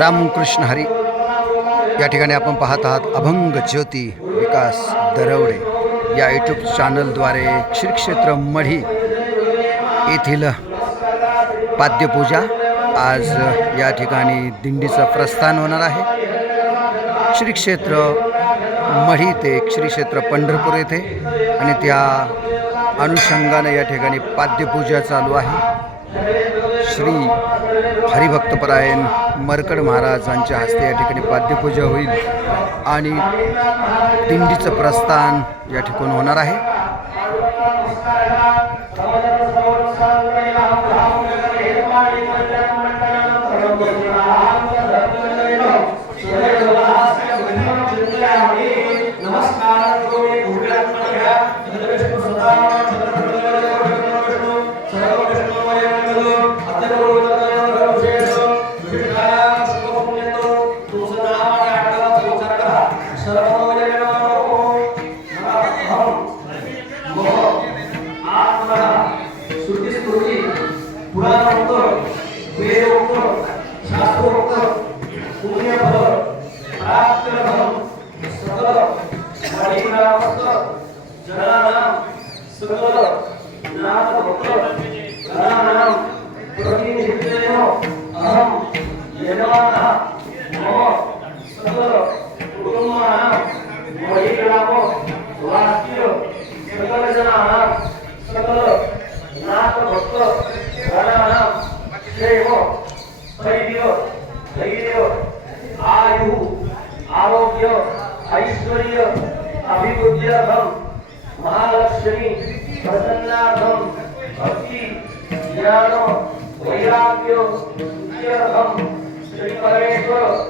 रामकृष्ण हरी। या ठिकाणी आपण पाहत आहात अभंग ज्योती विकास दरवडे या यूट्यूब चॅनलद्वारे श्री क्षेत्र मढी येथील पाद्यपूजा। आज या ठिकाणी दिंडीचं प्रस्थान होणार आहे। श्री क्षेत्र मढी ते श्री क्षेत्र पंढरपूर येथे आणि त्या अनुषंगाने या ठिकाणी पाद्यपूजा चालू आहे। श्री हरिभक्तपरायण मरकड महाराजांच्या हस्ते या ठिकाणी पाद्यपूजा होईल आणि दिंडीचं प्रस्थान या ठिकाणी होणार आहे। आरोग्य ऐश्वर्य अभिवृद्ध्यर्थम महालक्ष्मी प्रसन्नार्थम भक्ति ज्ञान वैराग्य सिद्ध्यर्थम श्री परमेश्वर